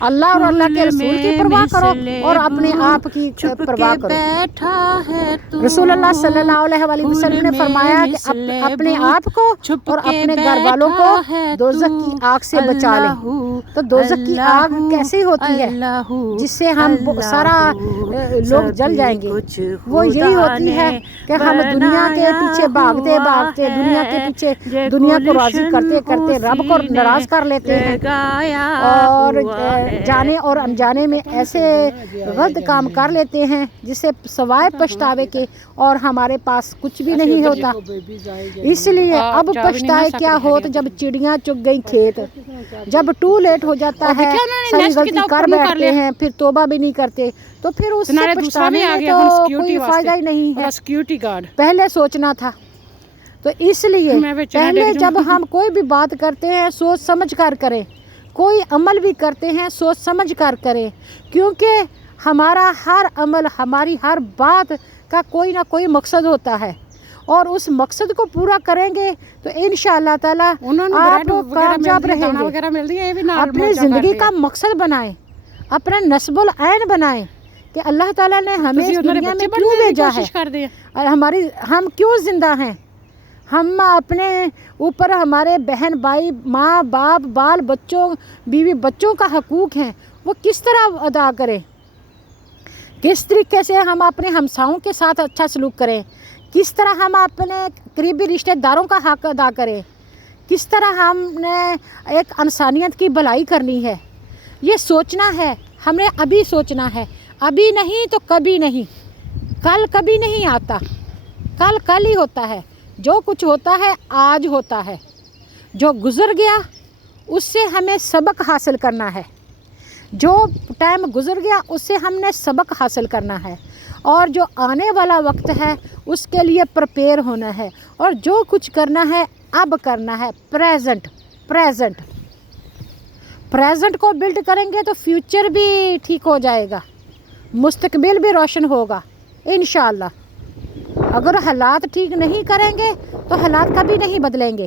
اللہ اور اللہ کے رسول کی پرواہ کرو اور اپنے آپ کی پرواہ کرو۔ رسول اللہ صلی اللہ علیہ وسلم نے فرمایا کہ اپنے آپ کو اور اپنے گھر والوں کو دوزخ کی آگ سے بچا لیں۔ تو دوزخ کی آگ کیسی ہوتی ہے جس سے ہم سارا لوگ جل جائیں گے؟ وہ یہی ہوتی ہے کہ ہم دنیا کے پیچھے بھاگتے بھاگتے، دنیا کے پیچھے دنیا کو راضی کرتے کرتے رب کو ناراض کر لیتے ہیں، اور جانے اور انجانے میں ایسے غلط کام کر لیتے ہیں جس سے سوائے پچھتاوے کے اور ہمارے پاس کچھ بھی نہیں ہوتا۔ اس لیے اب پچھتائے کیا ہوت جب چڑیاں چگ گئی کھیت، جب ٹو لیٹ ہو جاتا ہے، ساری غلطی کر بیٹھتے ہیں، پھر توبہ بھی نہیں کرتے، تو پھر اس سے پچھتانے میں تو کوئی فائدہ ہی نہیں ہے۔ پہلے سوچنا تھا۔ تو اس لیے پہلے جب ہم کوئی بھی بات کرتے ہیں سوچ سمجھ کر کریں، کوئی عمل بھی کرتے ہیں سوچ سمجھ کر کریں، کیونکہ ہمارا ہر عمل، ہماری ہر بات کا کوئی نہ کوئی مقصد ہوتا ہے، اور اس مقصد کو پورا کریں گے تو انشاءاللہ تعالی آپ کامیاب رہیں گے۔ اپنی زندگی کا مقصد بنائیں، اپنا نصب العین بنائیں کہ اللہ تعالیٰ نے ہمیں اس دنیا میں کیوں بھیجا ہے، ہم کیوں زندہ ہیں، ہم اپنے اوپر ہمارے بہن بھائی، ماں باپ، بال بچوں، بیوی بچوں کا حقوق ہیں، وہ کس طرح ادا کریں، کس طریقے سے ہم اپنے ہمساؤں کے ساتھ اچھا سلوک کریں، کس طرح ہم اپنے قریبی رشتہ داروں کا حق ادا کریں، کس طرح ہم نے ایک انسانیت کی بھلائی کرنی ہے، یہ سوچنا ہے، ہمیں ابھی سوچنا ہے، ابھی نہیں تو کبھی نہیں، کل کبھی نہیں آتا، کل کل ہی ہوتا ہے، جو کچھ ہوتا ہے آج ہوتا ہے، جو گزر گیا اس سے ہمیں سبق حاصل کرنا ہے، جو ٹائم گزر گیا اس سے ہم نے سبق حاصل کرنا ہے، اور جو آنے والا وقت ہے اس کے لیے پریپیئر ہونا ہے، اور جو کچھ کرنا ہے اب کرنا ہے، پریزنٹ کو بلڈ کریں گے تو فیوچر بھی ٹھیک ہو جائے گا، مستقبل بھی روشن ہوگا انشاءاللہ۔ اگر حالات ٹھیک نہیں کریں گے تو حالات کبھی نہیں بدلیں گے۔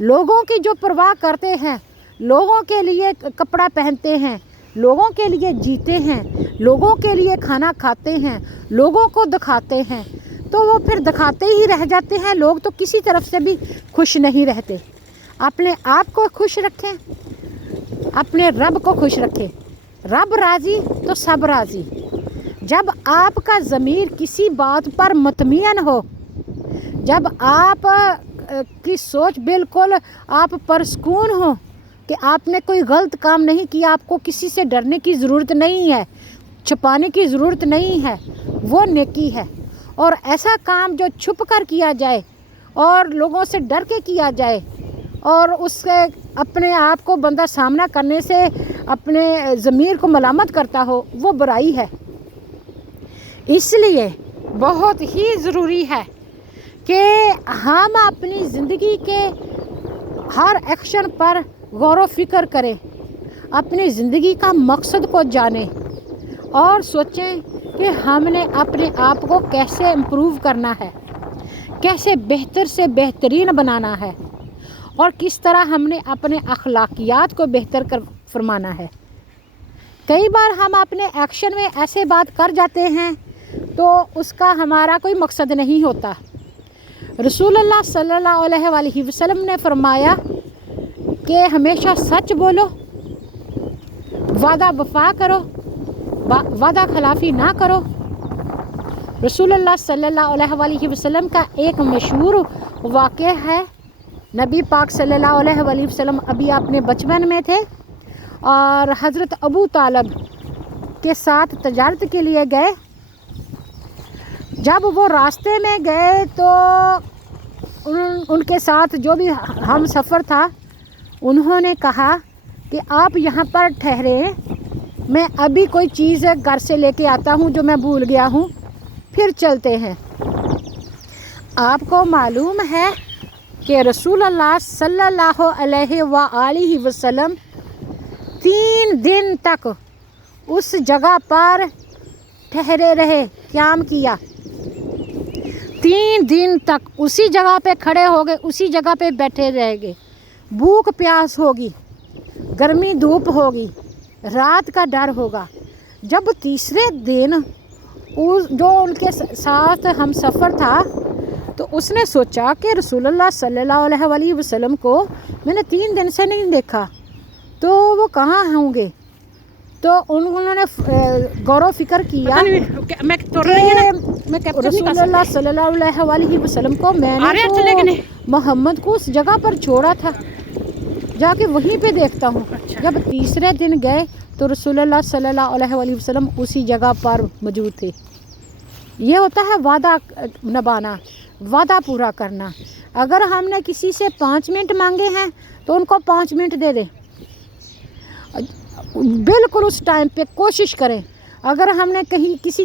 لوگوں کی جو پرواہ کرتے ہیں، لوگوں کے لیے کپڑا پہنتے ہیں، لوگوں کے لیے جیتے ہیں، لوگوں کے لیے کھانا کھاتے ہیں، لوگوں کو دکھاتے ہیں، تو وہ پھر دکھاتے ہی رہ جاتے ہیں، لوگ تو کسی طرف سے بھی خوش نہیں رہتے۔ اپنے آپ کو خوش رکھیں، اپنے رب کو خوش رکھیں، رب راضی تو سب راضی۔ جب آپ کا ضمیر کسی بات پر مطمئن ہو، جب آپ کی سوچ بالکل آپ پرسکون ہو کہ آپ نے کوئی غلط کام نہیں کیا، آپ کو کسی سے ڈرنے کی ضرورت نہیں ہے، چھپانے کی ضرورت نہیں ہے، وہ نیکی ہے۔ اور ایسا کام جو چھپ کر کیا جائے اور لوگوں سے ڈر کے کیا جائے اور اس سے اپنے آپ کو بندہ سامنا کرنے سے اپنے ضمیر کو ملامت کرتا ہو، وہ برائی ہے۔ اس لیے بہت ہی ضروری ہے کہ ہم اپنی زندگی کے ہر ایکشن پر غور و فکر کریں، اپنی زندگی کا مقصد کو جانیں اور سوچیں کہ ہم نے اپنے آپ کو کیسے امپروو کرنا ہے، کیسے بہتر سے بہترین بنانا ہے، اور کس طرح ہم نے اپنے اخلاقیات کو بہتر فرمانا ہے۔ کئی بار ہم اپنے ایکشن میں ایسے بات کر جاتے ہیں تو اس کا ہمارا کوئی مقصد نہیں ہوتا۔ رسول اللہ صلی اللہ علیہ وسلم نے فرمایا کہ ہمیشہ سچ بولو، وعدہ وفا کرو، وعدہ خلافی نہ کرو۔ رسول اللہ صلی اللہ علیہ وسلم کا ایک مشہور واقعہ ہے، نبی پاک صلی اللہ علیہ وسلم ابھی اپنے بچپن میں تھے اور حضرت ابو طالب کے ساتھ تجارت کے لیے گئے۔ جب وہ راستے میں گئے تو ان کے ساتھ جو بھی ہم سفر تھا انہوں نے کہا کہ آپ یہاں پر ٹھہریں، میں ابھی کوئی چیز گھر سے لے کے آتا ہوں جو میں بھول گیا ہوں، پھر چلتے ہیں۔ آپ کو معلوم ہے کہ رسول اللہ صلی اللہ علیہ وآلہ وسلم 3 دن تک اس جگہ پر ٹھہرے رہے، قیام کیا، 3 دن تک اسی جگہ پہ کھڑے ہو گئے، اسی جگہ پہ بیٹھے رہ گئے۔ بھوک پیاس ہوگی، گرمی دھوپ ہوگی، رات کا ڈر ہوگا۔ جب تیسرے دن جو ان کے ساتھ ہم سفر تھا تو اس نے سوچا کہ رسول اللہ صلی اللہ علیہ وسلم کو میں نے 3 دن سے نہیں دیکھا، تو وہ کہ ہوں گے؟ تو انہوں نے غور و فکر کیا کہ رسول اللہ صلی اللہ علیہ وسلم کو میں نے تو محمد کو اس جگہ پر چھوڑا تھا، جا کے وہیں پہ دیکھتا ہوں۔ جب تیسرے دن گئے تو رسول اللہ صلی اللہ علیہ وسلم اسی جگہ پر موجود تھے۔ یہ ہوتا ہے وعدہ نبھانا، وعدہ پورا کرنا۔ اگر ہم نے کسی سے 5 منٹ مانگے ہیں تو ان کو 5 منٹ دے دیں، بالکل اس ٹائم پہ کوشش کریں۔ اگر ہم نے کہیں کسی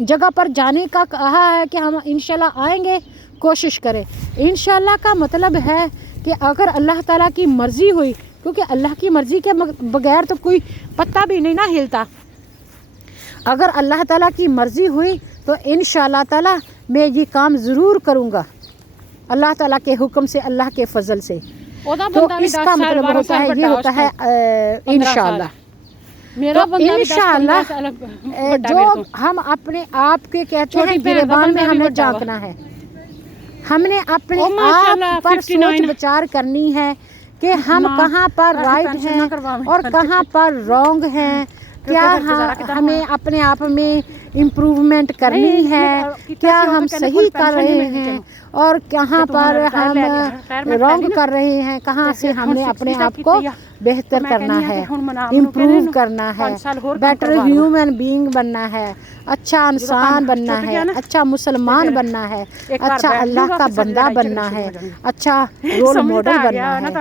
جگہ پر جانے کا کہا ہے کہ ہم انشاءاللہ آئیں گے، کوشش کریں۔ انشاءاللہ کا مطلب ہے کہ اگر اللہ تعالیٰ کی مرضی ہوئی، کیونکہ اللہ کی مرضی کے بغیر تو کوئی پتہ بھی نہیں نہ ہلتا۔ اگر اللہ تعالیٰ کی مرضی ہوئی تو انشاءاللہ تعالیٰ میں یہ کام ضرور کروں گا، اللہ تعالیٰ کے حکم سے، اللہ کے فضل سے۔ تو اس کا مطلب ہوتا ہے، یہ ہوتا ہے انشاءاللہ۔ تو انشاءاللہ جو ہم اپنے آپ کے کہتے ہیں گریبان میں ہمیں جھانکنا ہے، ہم نے اپنے آپ پر سوچ بچار کرنی ہے کہ ہم کہاں پر رائٹ ہیں اور کہاں پر رانگ ہیں، کیا ہمیں اپنے آپ میں امپروومنٹ کرنی ہے، کیا ہم صحیح کر رہے ہیں اور کہاں پر ہم رانگ کر رہے ہیں، کہاں سے ہم نے اپنے آپ کو بہتر کرنا ہے، امپروو کرنا ہے، بیٹر ہیومن بینگ بننا ہے، اچھا انسان بننا ہے، اچھا مسلمان بننا ہے، اچھا اللہ کا بندہ بننا ہے، اچھا رول ماڈل بننا ہے،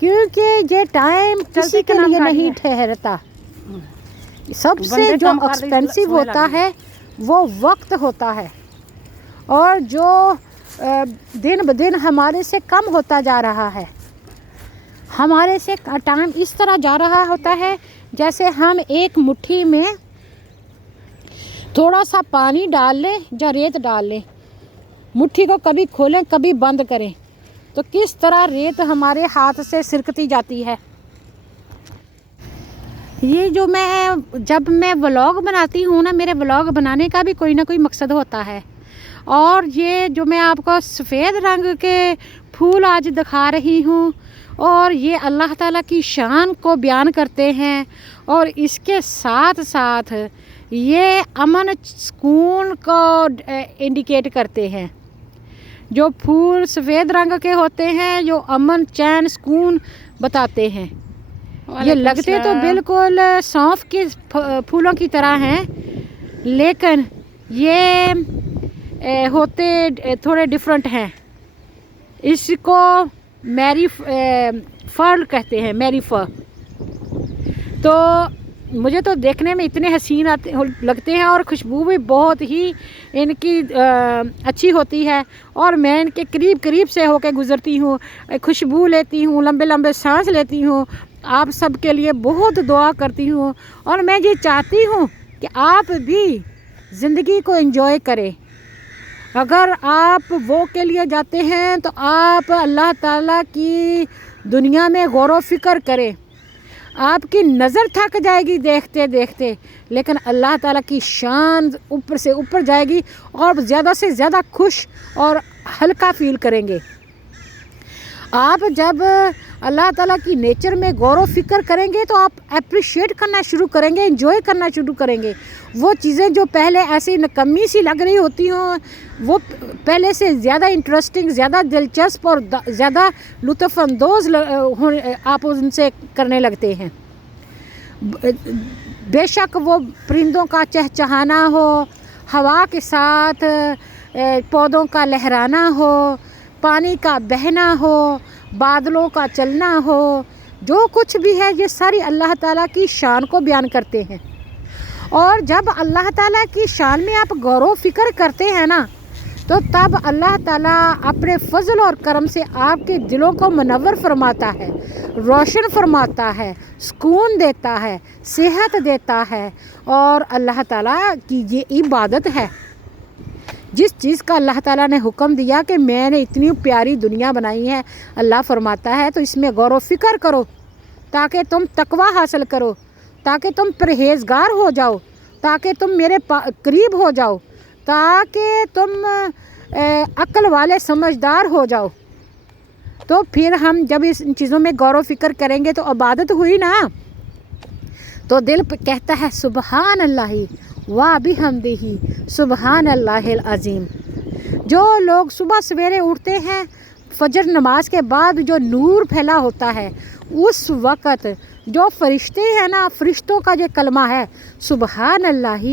کیونکہ یہ ٹائم کسی کے لیے نہیں ٹھہرتا۔ سب سے جو ایکسپینسو ہوتا ہے وہ وقت ہوتا ہے، اور جو دن بدن ہمارے سے کم ہوتا جا رہا ہے، ہمارے سے ٹائم اس طرح جا رہا ہوتا ہے جیسے ہم ایک مٹھی میں تھوڑا سا پانی ڈال لیں یا ریت ڈال لیں، مٹھی کو کبھی کھولیں کبھی بند کریں تو کس طرح ریت ہمارے ہاتھ سے سرکتی جاتی ہے۔ یہ جو جب میں ولاگ بناتی ہوں نا، میرے ولاگ بنانے کا بھی کوئی نہ کوئی مقصد ہوتا ہے، اور یہ جو میں آپ کو سفید رنگ کے پھول آج دکھا رہی ہوں، اور یہ اللہ تعالیٰ کی شان کو بیان کرتے ہیں، اور اس کے ساتھ ساتھ یہ امن سکون کو انڈیکیٹ کرتے ہیں۔ جو پھول سفید رنگ کے ہوتے ہیں جو امن چین سکون بتاتے ہیں، یہ لگتے تو بالکل سونف کے پھولوں کی طرح ہیں، لیکن یہ ہوتے تھوڑے ڈیفرنٹ ہیں۔ اس کو میری فر کہتے ہیں، میری فر۔ تو مجھے تو دیکھنے میں اتنے حسین لگتے ہیں، اور خوشبو بھی بہت ہی ان کی اچھی ہوتی ہے، اور میں ان کے قریب سے ہو کے گزرتی ہوں، خوشبو لیتی ہوں، لمبے لمبے سانس لیتی ہوں، آپ سب کے لیے بہت دعا کرتی ہوں، اور میں یہ چاہتی ہوں کہ آپ بھی زندگی کو انجوائے کریں۔ اگر آپ وہ کے لیے جاتے ہیں تو آپ اللہ تعالیٰ کی دنیا میں غور و فکر کریں، آپ کی نظر تھک جائے گی دیکھتے دیکھتے، لیکن اللہ تعالیٰ کی شان اوپر سے اوپر جائے گی، اور زیادہ سے زیادہ خوش اور ہلکا فیل کریں گے۔ آپ جب اللہ تعالیٰ کی نیچر میں غور و فکر کریں گے تو آپ اپریشیٹ کرنا شروع کریں گے، انجوائے کرنا شروع کریں گے۔ وہ چیزیں جو پہلے ایسی نکمی سی لگ رہی ہوتی ہوں، وہ پہلے سے زیادہ انٹرسٹنگ، زیادہ دلچسپ اور زیادہ لطف اندوز آپ ان سے کرنے لگتے ہیں۔ بے شک وہ پرندوں کا چہچہانا ہو، ہوا کے ساتھ پودوں کا لہرانا ہو، پانی کا بہنا ہو، بادلوں کا چلنا ہو، جو کچھ بھی ہے یہ ساری اللہ تعالیٰ کی شان کو بیان کرتے ہیں۔ اور جب اللہ تعالیٰ کی شان میں آپ غور و فکر کرتے ہیں نا، تو تب اللہ تعالیٰ اپنے فضل اور کرم سے آپ کے دلوں کو منور فرماتا ہے، روشن فرماتا ہے، سکون دیتا ہے، صحت دیتا ہے۔ اور اللہ تعالیٰ کی یہ عبادت ہے، جس چیز کا اللہ تعالیٰ نے حکم دیا کہ میں نے اتنی پیاری دنیا بنائی ہے، اللہ فرماتا ہے تو اس میں غور و فکر کرو تاکہ تم تقوی حاصل کرو، تاکہ تم پرہیزگار ہو جاؤ، تاکہ تم میرے قریب ہو جاؤ، تاکہ تم عقل والے سمجھدار ہو جاؤ۔ تو پھر ہم جب ان چیزوں میں غور و فکر کریں گے تو عبادت ہوئی نا، تو دل کہتا ہے سبحان اللہ و بحمدہ سبحان اللہ العظیم۔ جو لوگ صبح سویرے اٹھتے ہیں، فجر نماز کے بعد جو نور پھیلا ہوتا ہے، اس وقت جو فرشتے ہیں نا، فرشتوں کا جو کلمہ ہے سبحان اللہ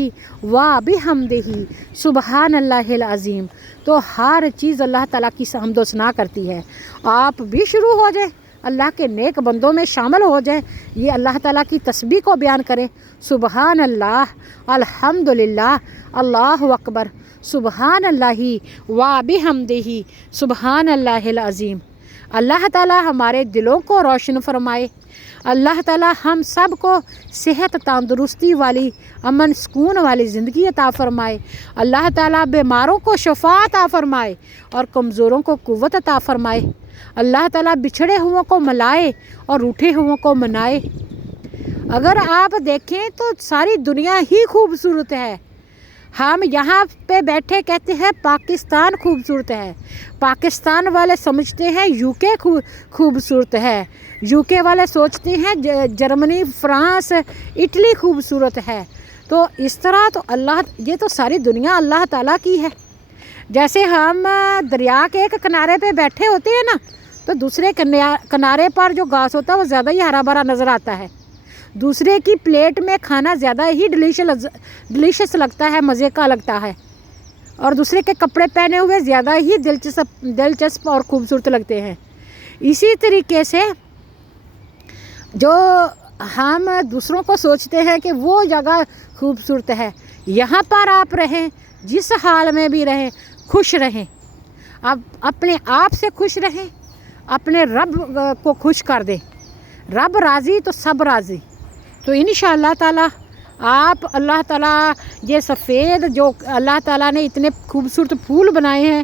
و بحمدہ سبحان اللہ العظیم، تو ہر چیز اللہ تعالیٰ کی حمد و ثنا کرتی ہے۔ آپ بھی شروع ہو جائیں، اللہ کے نیک بندوں میں شامل ہو جائیں، یہ اللہ تعالیٰ کی تسبیح کو بیان کریں، سبحان اللہ، الحمدللہ، اللہ اکبر، سبحان اللہ و بحمدہ سبحان اللہ العظیم۔ اللہ تعالیٰ ہمارے دلوں کو روشن فرمائے، اللہ تعالیٰ ہم سب کو صحت تندرستی والی، امن سکون والی زندگی عطا فرمائے، اللہ تعالیٰ بیماروں کو شفا عطا فرمائے اور کمزوروں کو قوت عطا فرمائے، اللہ تعالیٰ بچھڑے ہوں کو ملائے اور روٹھے ہوں کو منائے۔ اگر آپ دیکھیں تو ساری دنیا ہی خوبصورت ہے، ہم یہاں پہ بیٹھے کہتے ہیں پاکستان خوبصورت ہے، پاکستان والے سمجھتے ہیں یو کے خوبصورت ہے، یو کے والے سوچتے ہیں جرمنی، فرانس، اٹلی خوبصورت ہے۔ تو اس طرح تو یہ تو ساری دنیا اللہ تعالیٰ کی ہے۔ جیسے ہم دریا کے ایک کنارے پہ بیٹھے ہوتے ہیں نا، تو دوسرے کنارے پر جو گھاس ہوتا ہے وہ زیادہ ہی ہرا بھرا نظر آتا ہے، دوسرے کی پلیٹ میں کھانا زیادہ ہی ڈیلیشس لگتا ہے، مزے کا لگتا ہے، اور دوسرے کے کپڑے پہنے ہوئے زیادہ ہی دلچسپ اور خوبصورت لگتے ہیں۔ اسی طریقے سے جو ہم دوسروں کو سوچتے ہیں کہ وہ جگہ خوبصورت ہے، یہاں پر آپ رہیں، جس حال میں بھی رہیں، خوش رہیں، آپ اپنے آپ سے خوش رہیں، اپنے رب کو خوش کر دیں، رب راضی تو سب راضی۔ تو انشاءاللہ تعالیٰ آپ اللہ تعالیٰ یہ سفید جو اللہ تعالیٰ نے اتنے خوبصورت پھول بنائے ہیں،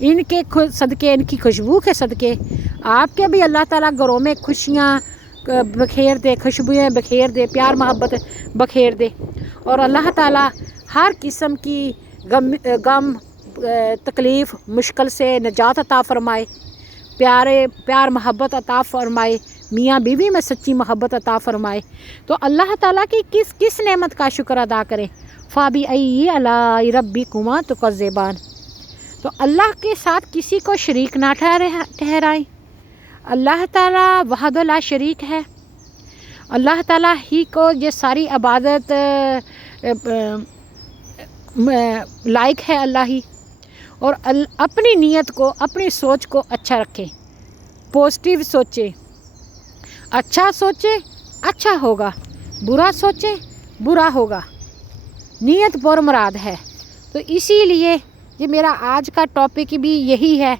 ان کے صدقے، ان کی خوشبو کے صدقے آپ کے بھی اللہ تعالیٰ گھروں میں خوشیاں بکھیر دے، خوشبوئیں بکھیر دے، پیار محبت بکھیر دے، اور اللہ تعالیٰ ہر قسم کی غم تکلیف مشکل سے نجات عطا فرمائے، پیار محبت عطا فرمائے، میاں بیوی میں سچی محبت عطا فرمائے۔ تو اللہ تعالیٰ کی کس نعمت کا شکر ادا کریں؟ فَبِأَيِّ آلَاءِ رَبِّكُمَا تُكَذِّبَانِ۔ تو اللہ کے ساتھ کسی کو شریک نہ ٹھہرائیں، اللہ تعالیٰ وحدہ لا شریک ہے، اللہ تعالیٰ ہی کو یہ ساری عبادت لائق ہے اللہ ہی، اور اپنی نیت کو، اپنی سوچ کو اچھا رکھیں، پازیٹیو سوچیں، اچھا سوچیں اچھا ہوگا، برا سوچیں برا ہوگا، نیت پر مراد ہے۔ تو اسی لیے یہ میرا آج کا ٹاپک بھی یہی ہے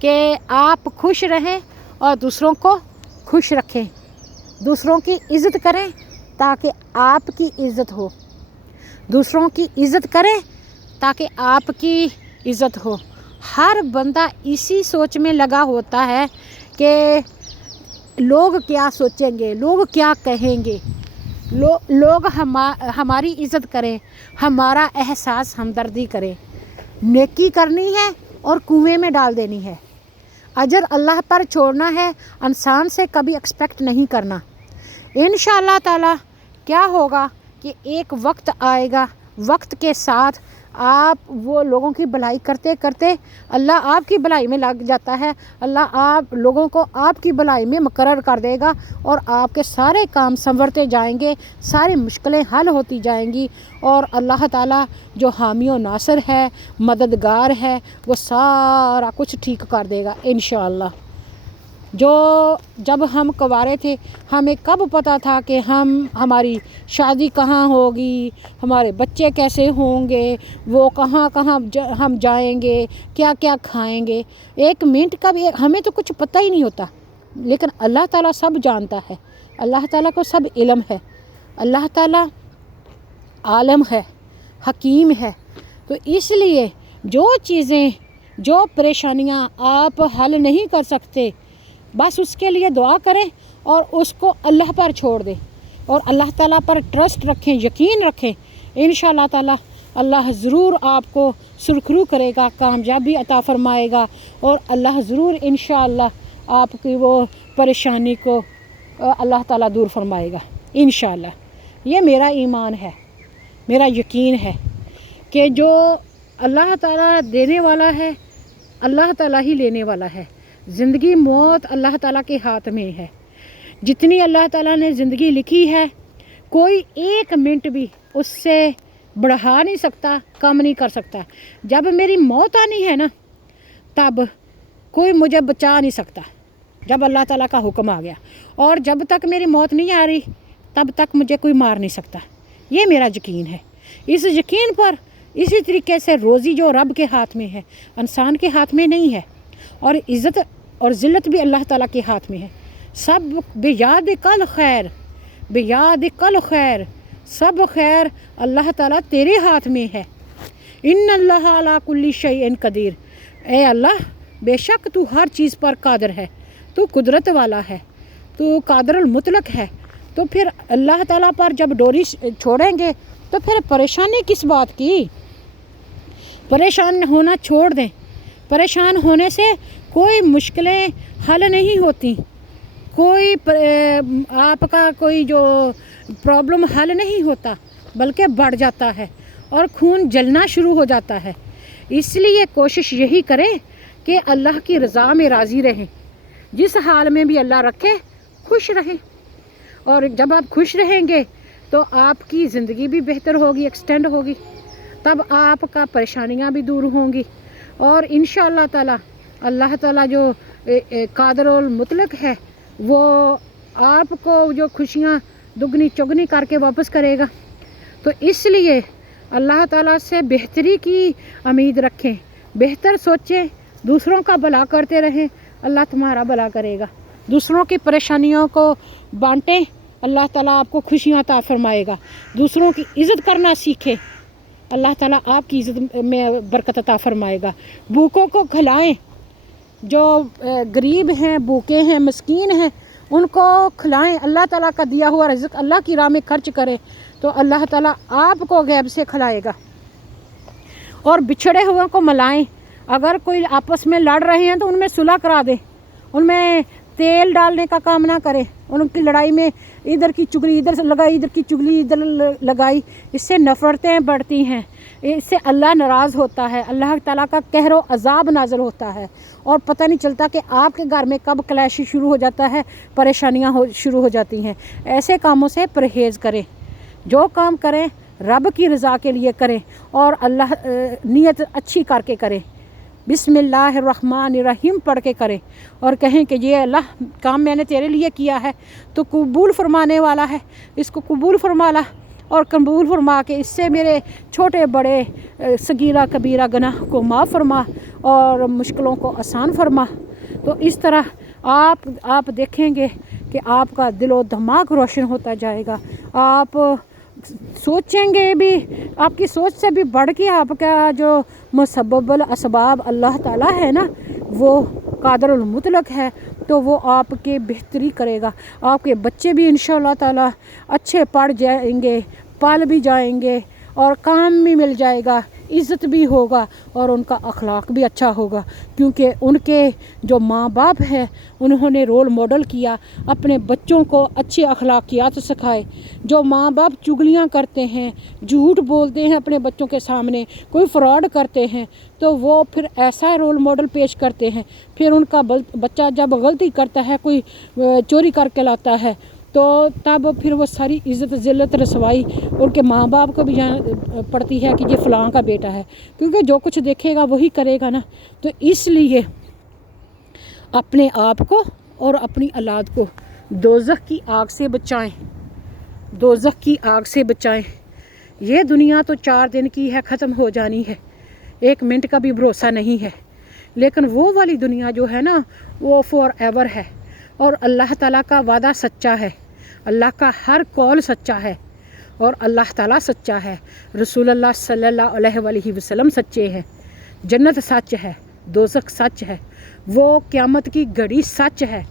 کہ آپ خوش رہیں اور دوسروں کو خوش رکھیں، دوسروں کی عزت کریں تاکہ آپ کی عزت ہو، دوسروں کی عزت کریں تاکہ آپ کی عزت ہو۔ ہر بندہ اسی سوچ میں لگا ہوتا ہے کہ لوگ کیا سوچیں گے، لوگ کیا کہیں گے، لوگ ہماری عزت کریں، ہمارا احساس ہمدردی کریں۔ نیکی کرنی ہے اور کنویں میں ڈال دینی ہے، اجر اللہ پر چھوڑنا ہے، انسان سے کبھی ایکسپیکٹ نہیں کرنا۔ انشاءاللہ تعالیٰ کیا ہوگا کہ ایک وقت آئے گا، وقت کے ساتھ آپ وہ لوگوں کی بھلائی کرتے کرتے اللہ آپ کی بھلائی میں لگ جاتا ہے، اللہ آپ لوگوں کو آپ کی بھلائی میں مقرر کر دے گا، اور آپ کے سارے کام سنورتے جائیں گے، ساری مشکلیں حل ہوتی جائیں گی، اور اللہ تعالیٰ جو حامی و ناصر ہے، مددگار ہے، وہ سارا کچھ ٹھیک کر دے گا انشاءاللہ۔ جب ہم کنوارے تھے ہمیں کب پتہ تھا کہ ہماری شادی کہاں ہوگی، ہمارے بچے کیسے ہوں گے، وہ کہاں ہم جائیں گے، کیا کیا کھائیں گے، ایک منٹ کا بھی ہمیں تو کچھ پتہ ہی نہیں ہوتا، لیکن اللہ تعالیٰ سب جانتا ہے، اللہ تعالیٰ کو سب علم ہے، اللہ تعالیٰ عالم ہے، حکیم ہے۔ تو اس لیے جو چیزیں، جو پریشانیاں آپ حل نہیں کر سکتے، بس اس کے لیے دعا کریں اور اس کو اللہ پر چھوڑ دیں، اور اللہ تعالیٰ پر ٹرسٹ رکھیں، یقین رکھیں، انشاءاللہ تعالیٰ اللہ ضرور آپ کو سرخرو کرے گا، کامیابی عطا فرمائے گا، اور اللہ ضرور انشاءاللہ آپ کی وہ پریشانی کو اللہ تعالیٰ دور فرمائے گا انشاءاللہ۔ یہ میرا ایمان ہے، میرا یقین ہے کہ جو اللہ تعالیٰ دینے والا ہے اللہ تعالیٰ ہی لینے والا ہے۔ زندگی موت اللہ تعالیٰ کے ہاتھ میں ہے۔ جتنی اللہ تعالیٰ نے زندگی لکھی ہے کوئی ایک منٹ بھی اس سے بڑھا نہیں سکتا، کم نہیں کر سکتا۔ جب میری موت آنی ہے نا تب کوئی مجھے بچا نہیں سکتا، جب اللہ تعالیٰ کا حکم آ گیا، اور جب تک میری موت نہیں آ رہی تب تک مجھے کوئی مار نہیں سکتا۔ یہ میرا یقین ہے۔ اس یقین پر اسی طریقے سے روزی جو رب کے ہاتھ میں ہے، انسان کے ہاتھ میں نہیں ہے، اور عزت اور ذلت بھی اللہ تعالیٰ کے ہاتھ میں ہے۔ سب بیاد کل خیر، بیاد کل خیر، سب خیر اللہ تعالیٰ تیرے ہاتھ میں ہے۔ ان اللہ علی کل شیء قدیر، اے اللہ بے شک تو ہر چیز پر قادر ہے، تو قدرت والا ہے، تو قادر المطلق ہے۔ تو پھر اللہ تعالیٰ پر جب ڈوری چھوڑیں گے تو پھر پریشانی کس بات کی؟ پریشان ہونا چھوڑ دیں۔ پریشان ہونے سے کوئی مشکلیں حل نہیں ہوتی، کوئی آپ کا کوئی جو پرابلم حل نہیں ہوتا بلکہ بڑھ جاتا ہے اور خون جلنا شروع ہو جاتا ہے۔ اس لیے کوشش یہی کریں کہ اللہ کی رضا میں راضی رہیں، جس حال میں بھی اللہ رکھے خوش رہیں، اور جب آپ خوش رہیں گے تو آپ کی زندگی بھی بہتر ہوگی، ایکسٹینڈ ہوگی، تب آپ کا پریشانیاں بھی دور ہوں گی، اور انشاءاللہ تعالی اللہ تعالیٰ جو قادر المطلق ہے وہ آپ کو جو خوشیاں دگنی چگنی کر کے واپس کرے گا۔ تو اس لیے اللہ تعالیٰ سے بہتری کی امید رکھیں، بہتر سوچیں، دوسروں کا بھلا کرتے رہیں، اللہ تمہارا بھلا کرے گا۔ دوسروں کی پریشانیوں کو بانٹیں، اللہ تعالیٰ آپ کو خوشیاں عطا فرمائے گا۔ دوسروں کی عزت کرنا سیکھیں، اللہ تعالیٰ آپ کی عزت میں برکت عطا فرمائے گا۔ بھوکوں کو کھلائیں، جو غریب ہیں، بھوکے ہیں، مسکین ہیں، ان کو کھلائیں۔ اللہ تعالیٰ کا دیا ہوا رزق اللہ کی راہ میں خرچ کریں تو اللہ تعالیٰ آپ کو غیب سے کھلائے گا۔ اور بچھڑے ہوئے کو ملائیں، اگر کوئی آپس میں لڑ رہے ہیں تو ان میں صلح کرا دیں، ان میں تیل ڈالنے کا کام نہ کریں۔ ان کی لڑائی میں ادھر کی چگلی ادھر سے لگائی، ادھر کی چگلی ادھر لگائی، اس سے نفرتیں بڑھتی ہیں، اس سے اللہ ناراض ہوتا ہے، اللہ تعالیٰ کا قہر و عذاب نازل ہوتا ہے، اور پتہ نہیں چلتا کہ آپ کے گھر میں کب کلیش شروع ہو جاتا ہے، پریشانیاں شروع ہو جاتی ہیں۔ ایسے کاموں سے پرہیز کریں، جو کام کریں رب کی رضا کے لیے کریں، اور اللہ نیت اچھی کر کے کریں، بسم اللہ الرحمن الرحیم پڑھ کے کریں، اور کہیں کہ یہ اللہ کام میں نے تیرے لیے کیا ہے تو قبول فرمانے والا ہے، اس کو قبول فرمالا، اور قبول فرما کے اس سے میرے چھوٹے بڑے صغیرہ کبیرہ گناہ کو معاف فرما اور مشکلوں کو آسان فرما۔ تو اس طرح آپ دیکھیں گے کہ آپ کا دل و دماغ روشن ہوتا جائے گا، آپ سوچیں گے بھی، آپ کی سوچ سے بھی بڑھ کے آپ کا جو مسبب الاسباب اللہ تعالیٰ ہے نا، وہ قادر المطلق ہے، تو وہ آپ کے بہتری کرے گا۔ آپ کے بچے بھی انشاءاللہ تعالیٰ اچھے پڑھ جائیں گے، پال بھی جائیں گے، اور کام بھی مل جائے گا، عزت بھی ہوگا، اور ان کا اخلاق بھی اچھا ہوگا، کیونکہ ان کے جو ماں باپ ہیں انہوں نے رول ماڈل کیا، اپنے بچوں کو اچھے اخلاقیات سکھائے۔ جو ماں باپ چگلیاں کرتے ہیں، جھوٹ بولتے ہیں اپنے بچوں کے سامنے، کوئی فراڈ کرتے ہیں، تو وہ پھر ایسا رول ماڈل پیش کرتے ہیں، پھر ان کا بچہ جب غلطی کرتا ہے، کوئی چوری کر کے لاتا ہے، تو تب پھر وہ ساری عزت ذلت رسوائی ان کے ماں باپ کو بھی پڑتی ہے کہ یہ فلاں کا بیٹا ہے، کیونکہ جو کچھ دیکھے گا وہی کرے گا نا۔ تو اس لیے اپنے آپ کو اور اپنی اولاد کو دوزخ کی آگ سے بچائیں، دوزخ کی آگ سے بچائیں۔ یہ دنیا تو 4 دن کی ہے، ختم ہو جانی ہے، 1 منٹ کا بھی بھروسہ نہیں ہے، لیکن وہ والی دنیا جو ہے نا وہ فار ایور ہے، اور اللہ تعالیٰ کا وعدہ سچا ہے، اللہ کا ہر قول سچا ہے، اور اللہ تعالیٰ سچا ہے، رسول اللہ صلی اللہ علیہ وآلہ وسلم سچے ہیں، جنت سچ ہے، دوزخ سچ ہے، وہ قیامت کی گھڑی سچ ہے،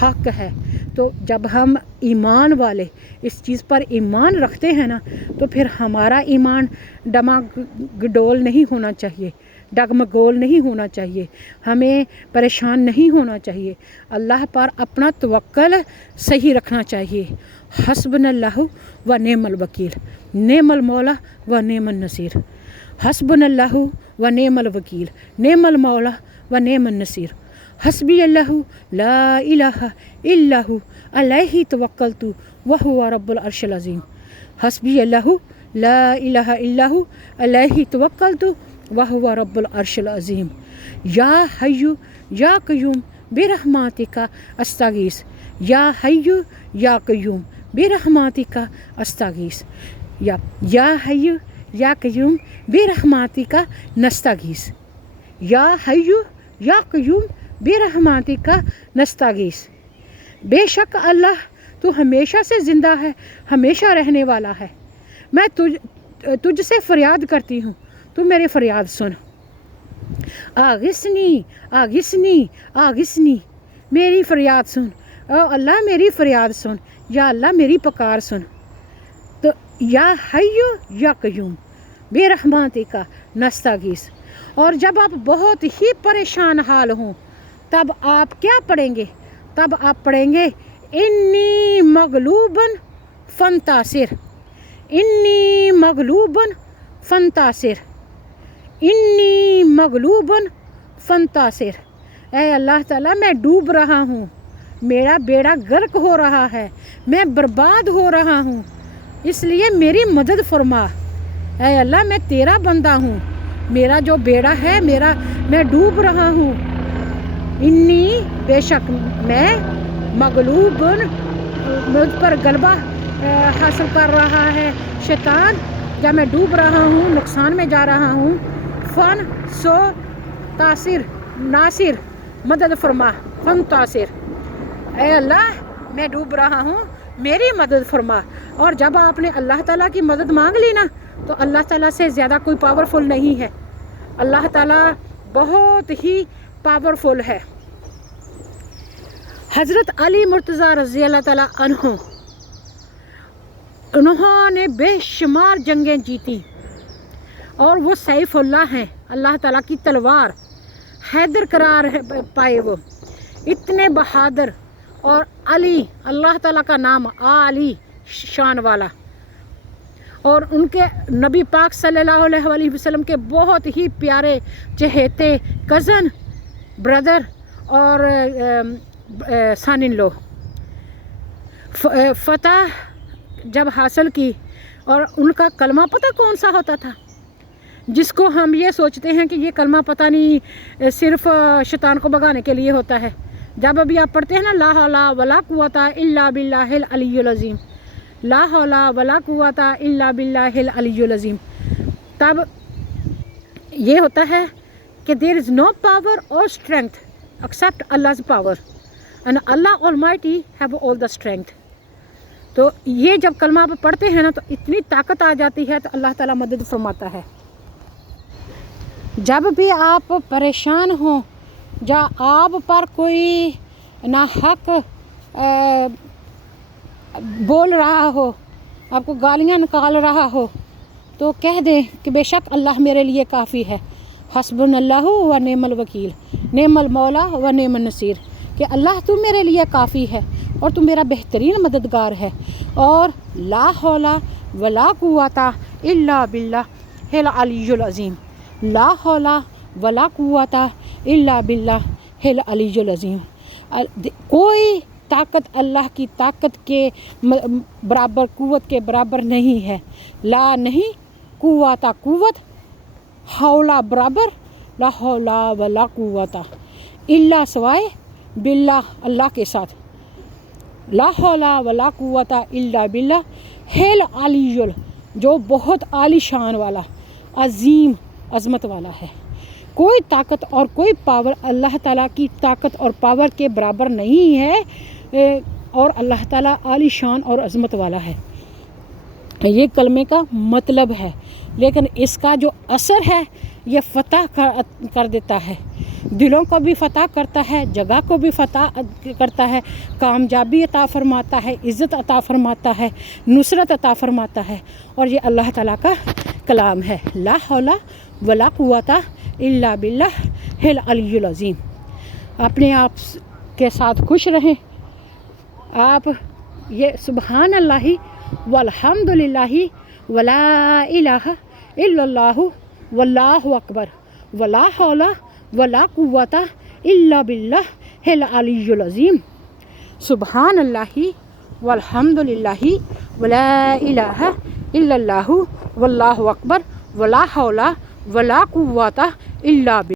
حق ہے۔ تو جب ہم ایمان والے اس چیز پر ایمان رکھتے ہیں نا، تو پھر ہمارا ایمان ڈماگڈول نہیں ہونا چاہیے، ڈگمگول نہیں ہونا چاہیے، ہمیں پریشان نہیں ہونا چاہیے، اللہ پر اپنا توکل صحیح رکھنا چاہیے۔ حسبنا اللہ و نعم الوکیل، نعم المولا و نعم النصیر، حسبنا اللہ و نعم الوکیل، نعم المولا و نعم النصیر، حسبی اللہ لا الہ الا ہو علیہ توکلت وہو رب العرش العظیم، حسبی اللہ لا الہ الا ہو علیہ توکلت وہو رب العرش العظیم، یا حی یا قیوم برحمتک استغیث، یا حی یا قیوم برحمتک استغیث، یا حی یا قیوم برحمتک نستغیث، یا حی یا قیوم برحمتک نستغیث۔ بے شک اللہ تو ہمیشہ سے زندہ ہے، ہمیشہ رہنے والا ہے، میں تجھ سے فریاد کرتی ہوں، تو میری فریاد سن۔ آغثنی آغثنی آغثنی، میری فریاد سن، او اللہ میری فریاد سن، یا اللہ میری پکار سن۔ تو یا حی یا قیوم برحمتک نستغیث، اور جب آپ بہت ہی پریشان حال ہوں تب آپ کیا پڑھیں گے؟ تب آپ پڑھیں گے انی مغلوبن فانتصر، انی مغلوبن فانتصر، انی مغلوبن فانتصر۔ اے اللہ تعالیٰ میں ڈوب رہا ہوں، میرا بیڑا غرق ہو رہا ہے، میں برباد ہو رہا ہوں، اس لیے میری مدد فرما۔ اے اللہ میں تیرا بندہ ہوں، میرا جو بیڑا ہے میں ڈوب رہا ہوں، انی بے شک میں مغلوبن، مجھ پر غلبہ حاصل کر رہا ہے شیطان، جب میں ڈوب رہا ہوں، نقصان میں جا رہا ہوں، فن سو تاثر ناصر، مدد فرما، فن تاثر، اے اللہ میں ڈوب رہا ہوں، میری مدد فرما۔ اور جب آپ نے اللہ تعالیٰ کی مدد مانگ لی نا، تو اللہ تعالیٰ سے زیادہ کوئی پاورفل نہیں ہے، اللہ تعالیٰ بہت ہی پاورفل ہے۔ حضرت علی مرتضیٰ رضی اللہ تعالیٰ عنہ، انہوں نے بے شمار جنگیں جیتی، اور وہ سیف اللہ ہیں، اللہ تعالیٰ کی تلوار، حیدر قرار پائے، وہ اتنے بہادر، اور علی اللہ تعالیٰ کا نام علی شان والا، اور ان کے نبی پاک صلی اللہ علیہ وسلم کے بہت ہی پیارے چہیتے کزن، بردر اور سن ان لو۔ فتح جب حاصل کی، اور ان کا کلمہ پتہ کون سا ہوتا تھا، جس کو ہم یہ سوچتے ہیں کہ یہ کلمہ پتہ نہیں صرف شیطان کو بھگانے کے لیے ہوتا ہے۔ جب ابھی آپ پڑھتے ہیں نا لا حول ولا قوت الا باللہ العلی العظیم، لا حول ولا قوت الا باللہ العلی العظیم، تب یہ ہوتا ہے کہ there is no power or strength except Allah's power and Allah Almighty have all the strength۔ تو یہ جب کلمہ آپ پڑھتے ہیں نا تو اتنی طاقت آ جاتی ہے، تو اللہ تعالیٰ مدد فرماتا ہے۔ جب بھی آپ پریشان ہوں، یا آپ پر کوئی ناحق بول رہا ہو، آپ کو گالیاں نکال رہا ہو، تو کہہ دیں کہ بے شک اللہ میرے لیے کافی ہے، حسبنا اللہ و نعم الوکیل، نعم المولا و نعم النصیر، کہ اللہ تو میرے لیے کافی ہے اور تو میرا بہترین مددگار ہے، اور لا حول ولا قوت الا باللہ العلی العظیم، لا حول ولا قوت الا باللہ العلی العظیم۔ کوئی طاقت اللہ کی طاقت کے برابر، قوت کے برابر نہیں ہے، لا نہیں، قوت قوت، حولا برابر، لا حول ولا قوت الا سوائے باللہ اللہ کے ساتھ، لا حول ولا قوت الا باللہ العلی، جو بہت عالی شان والا، عظیم عظمت والا ہے۔ کوئی طاقت اور کوئی پاور اللہ تعالیٰ کی طاقت اور پاور کے برابر نہیں ہے، اور اللہ تعالیٰ عالی شان اور عظمت والا ہے۔ یہ کلمے کا مطلب ہے، لیکن اس کا جو اثر ہے یہ فتح کر دیتا ہے۔ دلوں کو بھی فتح کرتا ہے، جگہ کو بھی فتح کرتا ہے، کامیابی عطا فرماتا ہے، عزت عطا فرماتا ہے، نصرت عطا فرماتا ہے، اور یہ اللہ تعالیٰ کا کلام ہے۔ لا حول ولا قوت الا باللہ العلی العظیم۔ اپنے آپ کے ساتھ خوش رہیں۔ آپ یہ سبحان اللہ والحمد للہ ولا الہ الا اللہ واللہ اکبر ولا حول ولا قوت الا باللہ العلی العظیم، سبحان اللہ والحمد للہ ولا الہ الا اللہ واللہ اکبر ولا حول ولا قوت الا باللہ۔